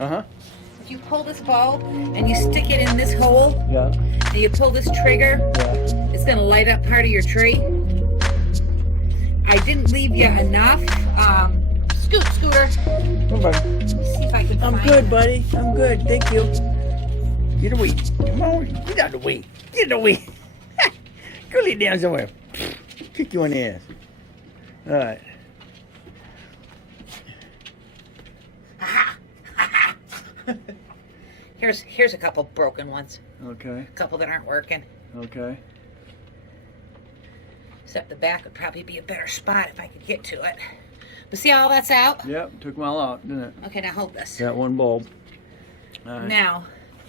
Uh-huh. If you pull this bulb and you stick it in this hole, Yeah. and you pull this trigger, Yeah. it's going to light up part of your tree. I didn't leave you enough. Scooter. Come on. Let me see if I can I'm find good, it. buddy. I'm good. Thank you. Get away. Come on. Get out of the way. Get away. Go lay down somewhere. Kick you in the ass. All right. Here's a couple broken ones. Okay. A couple that aren't working. Okay. Except the back would probably be a better spot if I could get to it. But see how all that's out? Yep. Took them all out, didn't it? Okay, now hold this. Got one bulb. All right. Now,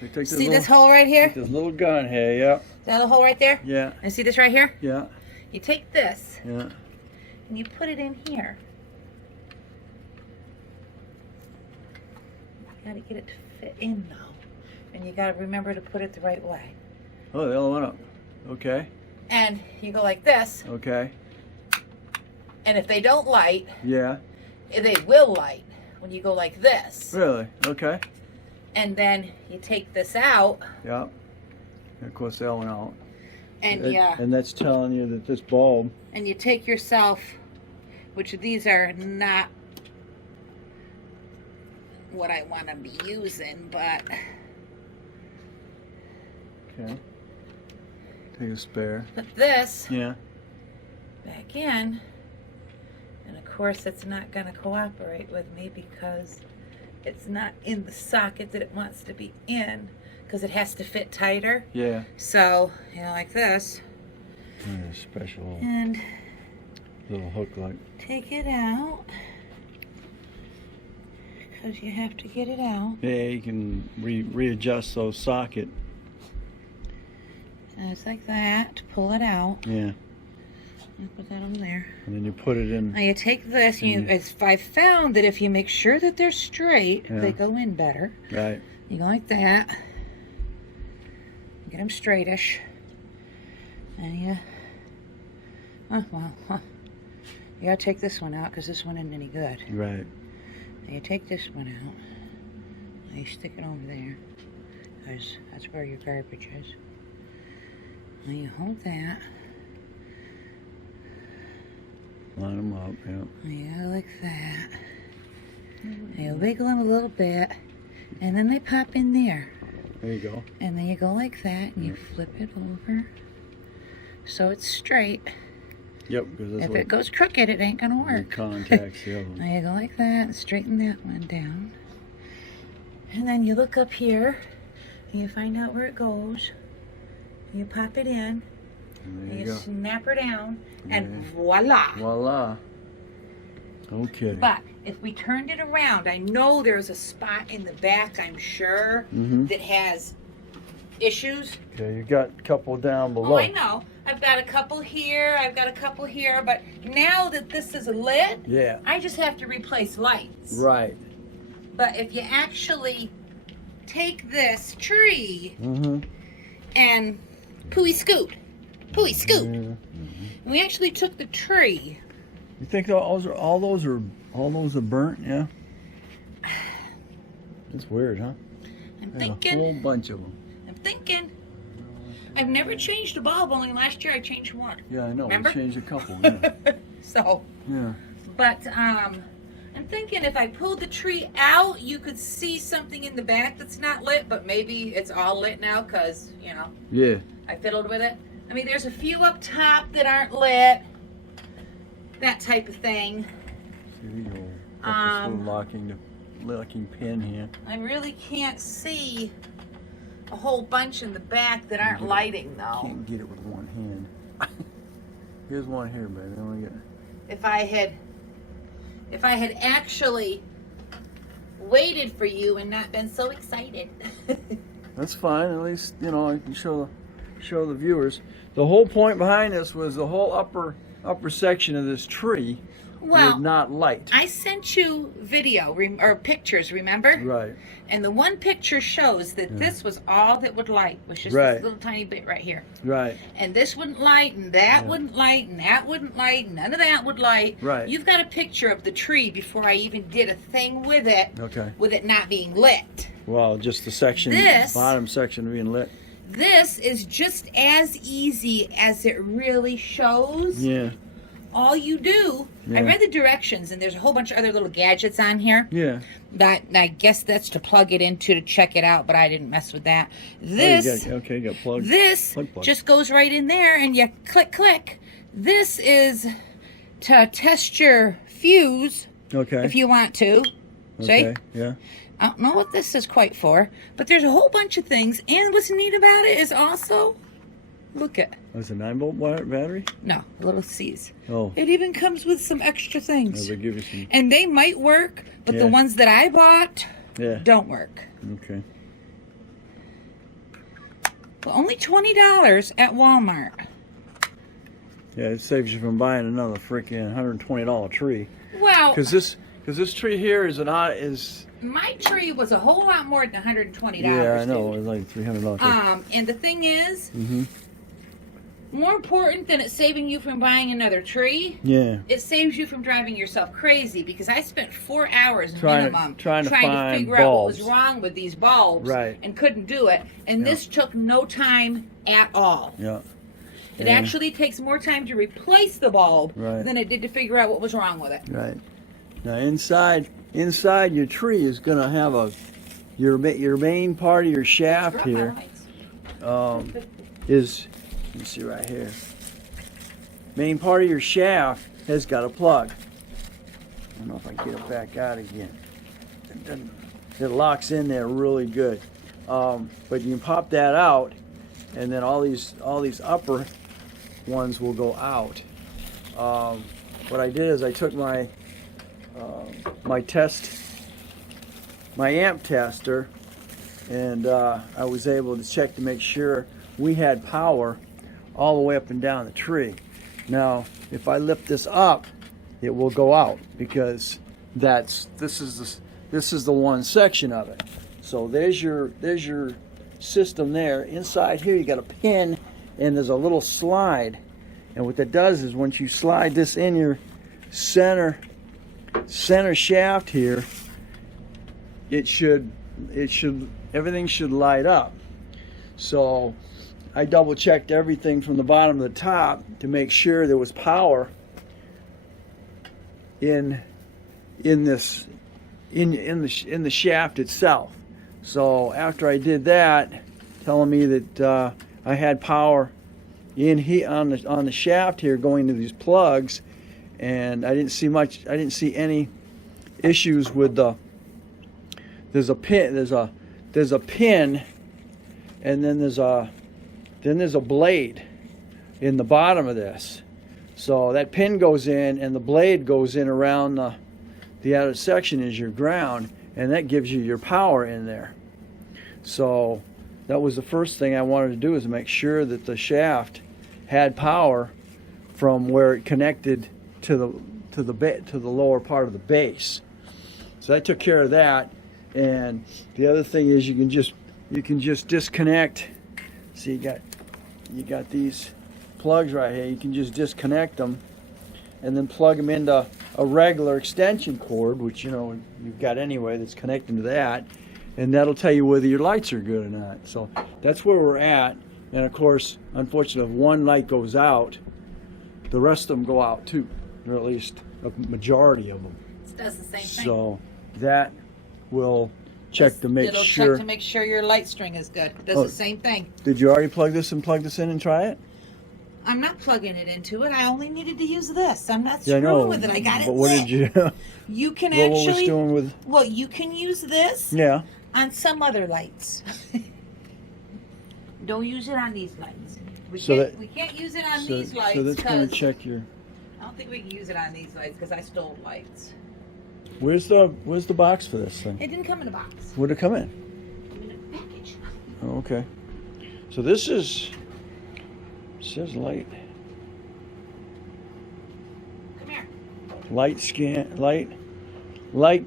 We take see this hole right here? This little gun here. Yep. That little hole right there? Yeah. And see this right here? Yeah. You take this Yeah. and you put it in here. You gotta get it to fit in though. And you gotta remember to put it the right way. Oh, the other one up. Okay. And you go like this, Okay. and if they don't light, Yeah. they will light when you go like this. Really? Okay. And then you take this out, Yep. And of course, that one out. and And that's telling you that this bulb. and you take yourself, which these are not what I want to be using, but Okay. Take a spare. put this Yeah. back in, and of course it's not going to cooperate with me because it's not in the socket that it wants to be in, because it has to fit tighter. Yeah. So, you know, like this, Yeah, special and little hook like. take it out, because you have to get it out. Yeah, you can readjust those socket. And it's like that to pull it out. Yeah. And put that on there. And then you put it in. Now you take this, and I've found that if you make sure that they're straight, Yeah. they go in better. Right. You go like that. Get them straightish. And you, you gotta take this one out because this one isn't any good. Right. Now you take this one out. Now you stick it over there because that's where your garbage is. Now you hold that. Line them up. Yep. Now you go like that. Now you wiggle them a little bit, and then they pop in there. There you go. And then you go like that, and you flip it over so it's straight. Yep. Because that's If what it goes crooked, it ain't gonna work. contacts the other Now one. you go like that and straighten that one down. And then you look up here, and you find out where it goes. You pop it in, And and there you you go. snap her down, and Yeah. voila. Voila. Okay. But if we turned it around, I know there's a spot in the back, I'm sure, Mhm. that has issues. Okay, you got a couple down Oh, below. I know. I've got a couple here, I've got a couple here, but now that this is lit, Yeah. I just have to replace lights. Right. But if you actually take this tree Mm-hmm. and pooey scoot, Yeah. we actually took the tree. You think all those are burnt? Yeah. That's weird, huh? I'm There's a thinking, whole bunch of them. I've never changed a bulb, only last year I changed one. Yeah, I know. Remember? We changed a couple. Yeah. So, Yeah. but I'm thinking if I pulled the tree out, you could see something in the back that's not lit, but maybe it's all lit now because, you know, Yeah. I fiddled with it. I mean, there's a few up top that aren't lit, that type of thing. Here you go. Got this little locking pin here. I really can't see a whole bunch in the back that aren't lighting though. Can't get it with one hand. Here's one here, baby. Let me get. If I had actually waited for you and not been so excited. That's fine. At least I can show the viewers. The whole point behind this was the whole upper section of this tree Well, would not light. I sent you video or pictures, remember? Right. And the one picture shows that this was all that would light, was just Right. this little tiny bit right here. Right. And this wouldn't light, and that Yeah. wouldn't light, and that wouldn't light, and none of that would light. Right. You've got a picture of the tree before I even did a thing with it, Okay. with it not being lit. Well, just the section, This- bottom section being lit. This is just as easy as it really shows. Yeah. All you do, I Yeah. read the directions, and there's a whole bunch of other little gadgets on here. Yeah. That I guess that's to plug it into to check it out, but I didn't mess with that. Oh, you This, got plugged. this Plug. just goes right in there, and you click. This is to test your fuse Okay. if you want to. See? Okay. Yeah. I don't know what this is quite for, but there's a whole bunch of things. And what's neat about it is also, look at, That's a 9-volt battery. no, little C's. Oh. It even comes with some extra things. They give you some. And they might work, but Yeah. the ones that I bought Yeah. don't work. Okay. Well, only $20 at Walmart. Yeah, it saves you from buying another freaking $120 tree. Well, Because this tree here is my tree was a whole lot more than $120. yeah, I know, dude. it's like $300. And the thing is, Mm-hmm. more important than it saving you from buying another tree, Yeah. it saves you from driving yourself crazy, because I spent 4 hours Trying to- minimum trying to find figure out what was bulbs. wrong with these bulbs, Right. and couldn't do it. And Yeah. this took no time at all. Yeah. It Yeah. actually takes more time to replace the bulb Right. than it did to figure out what was wrong with it. Right. Now inside your tree is gonna have your main part of your shaft Drop my here lights. is, let me see right here. Main part of your shaft has got a plug. I don't know if I can get it back out again. It locks in there really good. But you can pop that out, and then all these upper ones will go out. What I did is I took my amp tester, and I was able to check to make sure we had power all the way up and down the tree. Now, if I lift this up, it will go out, because this is the one section of it. So there's your system there. Inside here you got a pin, and there's a little slide, and what that does is once you slide this in your center shaft here, everything should light up. So I double checked everything from the bottom to the top to make sure there was power in the shaft itself. So after I did that, telling me that I had power in here on the shaft here going to these plugs, and I didn't see any issues with there's a pin, and then there's a blade in the bottom of this. So that pin goes in, and the blade goes in around the outer section is your ground, and that gives you your power in there. So that was the first thing I wanted to do, is make sure that the shaft had power from where it connected to the lower part of the base. So I took care of that. And the other thing is you can just disconnect. See, you got these plugs right here. You can just disconnect them and then plug them into a regular extension cord, which you've got anyway, that's connecting to that, and that'll tell you whether your lights are good or not. So that's where we're at. And of course, unfortunately, if one light goes out, the rest of them go out too, or at least a majority of them. It does the same thing. So that will check to make It'll sure. check to make sure your light string is good. It does Oh. the same thing. Did you already plug this in and try it? I'm not plugging it into it. I only needed to use this. I'm not Yeah, I screwing know. with it. I got it But what lit. did you? You can what was actually. doing with? Well, you can use this Yeah. on some other lights. Don't use it on these lights. We can't use it on these lights. So that's going to 'cause check your. I don't think we can use it on these lights because I stole lights. Where's the box for this thing? It didn't come in a box. Where'd it come in? It came in a package. Oh, okay. So this is. It says light. Come here. Light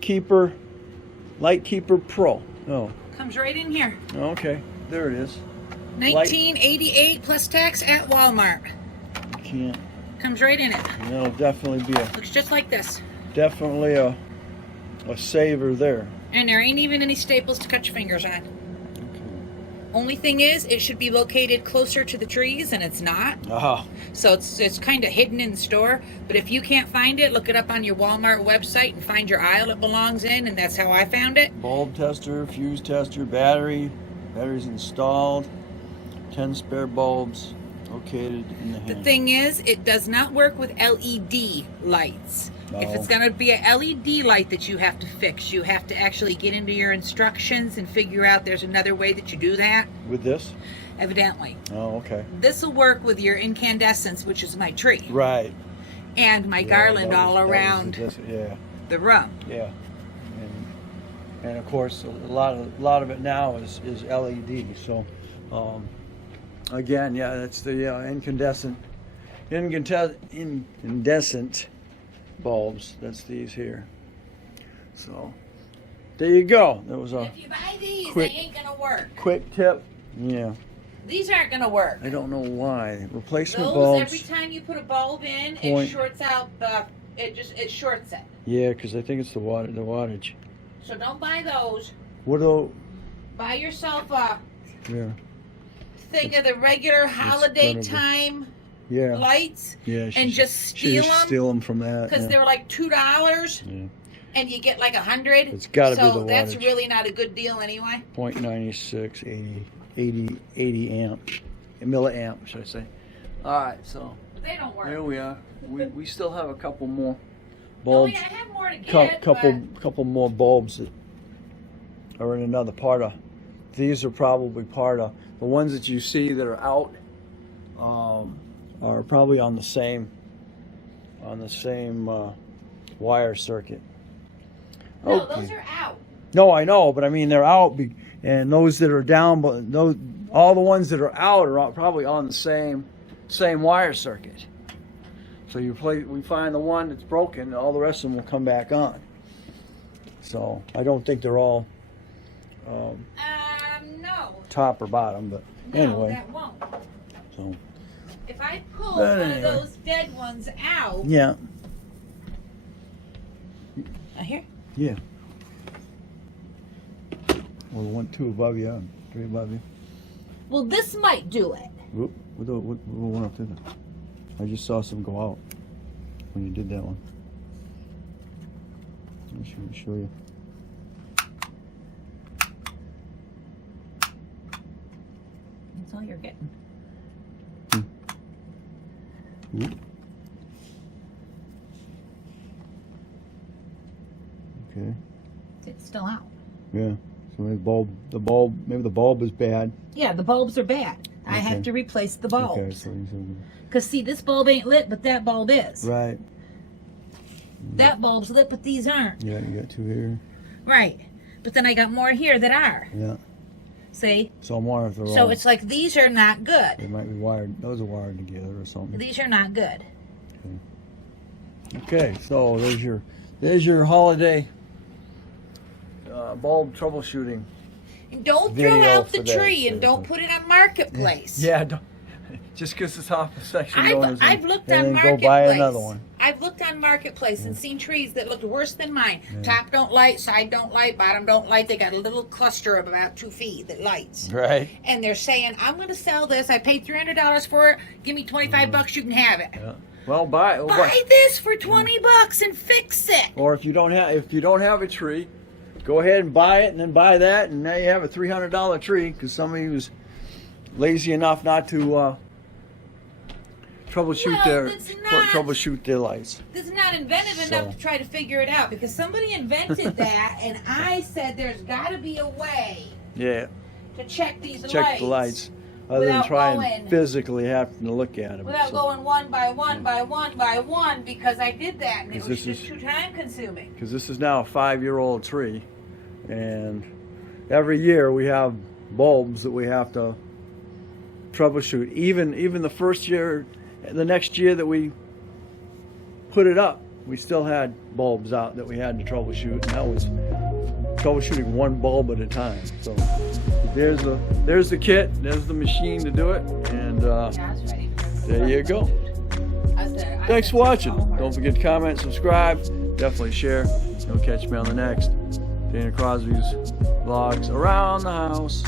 Keeper Pro. Oh, Comes right in here. okay. There it is. $19.88 plus tax at Walmart. Can't. Comes right in it. That'll definitely be Looks just like this. definitely a saver there. And there ain't even any staples to cut your fingers on. Only thing is, it should be located closer to the trees, and it's not. So it's kind of hidden in the store. But if you can't find it, look it up on your Walmart website and find your aisle it belongs in, and that's how I found it. Bulb tester, fuse tester, batteries installed, 10 spare bulbs located in the hand. The thing is, it does not work with LED lights. No. If it's going to be a LED light that you have to fix, you have to actually get into your instructions and figure out there's another way that you do that. With this? Evidently. Oh, okay. This will work with your incandescents, which is my tree. Right. And my garland all around the room. Yeah. And of course, a lot of it now is LED. So, again, yeah, that's the incandescent bulbs. That's these here. So, there you go. That was a If you buy these, quick- they ain't gonna work. quick tip. Yeah. These aren't gonna work. I don't know why. Replacement Those, bulbs. every time you put a bulb in, Point. it shorts out it shorts it. Yeah, because I think it's the wattage. So don't buy those. What do? Buy yourself a Yeah. thing of the regular holiday gonna be- time Yeah. lights, Yeah. and just steal them. Steal them from that. Because Yeah. they were like $2, Yeah. and you get like 100. It's gotta be so the that's wattage. really not a good deal anyway. 0.96, 80 amp, milliamp, should I say? All right, so But they don't work. here we are. We still have a couple more Oh bulbs. yeah, I have more to get. Couple more bulbs that are in another part of. These are probably part of the ones that you see that are out. Are probably on the same wire circuit. No, Okay. those are out. No, I know, but I mean they're out, and those that are down, but those all the ones that are out are probably on the same wire circuit. So we find the one that's broken, all the rest of them will come back on. So I don't think they're all No. top or bottom, but No, anyway. that won't. So If I pull But one anyway. of those dead ones out. yeah, Here. yeah. Well, two above you, three above you. Well, this might do it. Whoop, what went up there? I just saw some go out when you did that one. Let me show you. That's all you're getting. Whoop. Okay. It's still out. Yeah. So maybe the bulb is bad. Yeah, the bulbs are bad. I have Okay. to replace the Okay. bulbs. So Because see, this bulb ain't lit, but that bulb is. right. That bulb's lit, but these aren't. Yeah, you got two here. Right. But then I got more here that are. Yeah. See? So I'm wondering if they're So all. it's like these are not They good. might be wired. Those are wired together or something. These are not good. Okay, so there's your holiday bulb troubleshooting. And don't Video throw out the for that, tree and don't seriously. put it on Marketplace. Yeah, don't, just because it's off the section bonus. I've looked and on then Marketplace. go buy another one. I've looked on Marketplace and seen trees that looked worse than mine. Top don't light, side don't light, bottom don't light. They got a little cluster of about 2 feet that lights. Right. And they're saying, I'm going to sell this. I paid $300 for it. Give me 25 bucks, you can have it. Yeah. Well, buy This for 20 bucks and fix it. Or if you don't have a tree, go ahead and buy it, and then buy that, and now you have a $300 tree because somebody was lazy enough not to troubleshoot their lights. This is not inventive enough to try to figure it out because somebody invented that, and I said there's got to be a way Yeah. to check these Check the lights, other than without trying going- physically having to look at them. without going one by one by one by one because I did that and it 'Cause was this just is- too time consuming. Because this is now a 5-year-old tree, and every year we have bulbs that we have to troubleshoot. Even the first year, the next year that we put it up, we still had bulbs out that we had to troubleshoot, and that was troubleshooting one bulb at a time. So there's the kit, there's the machine to do it, and there you go. Thanks for watching. Don't forget to comment, subscribe, definitely share. You'll catch me on the next Dana Crosby's vlogs around the house.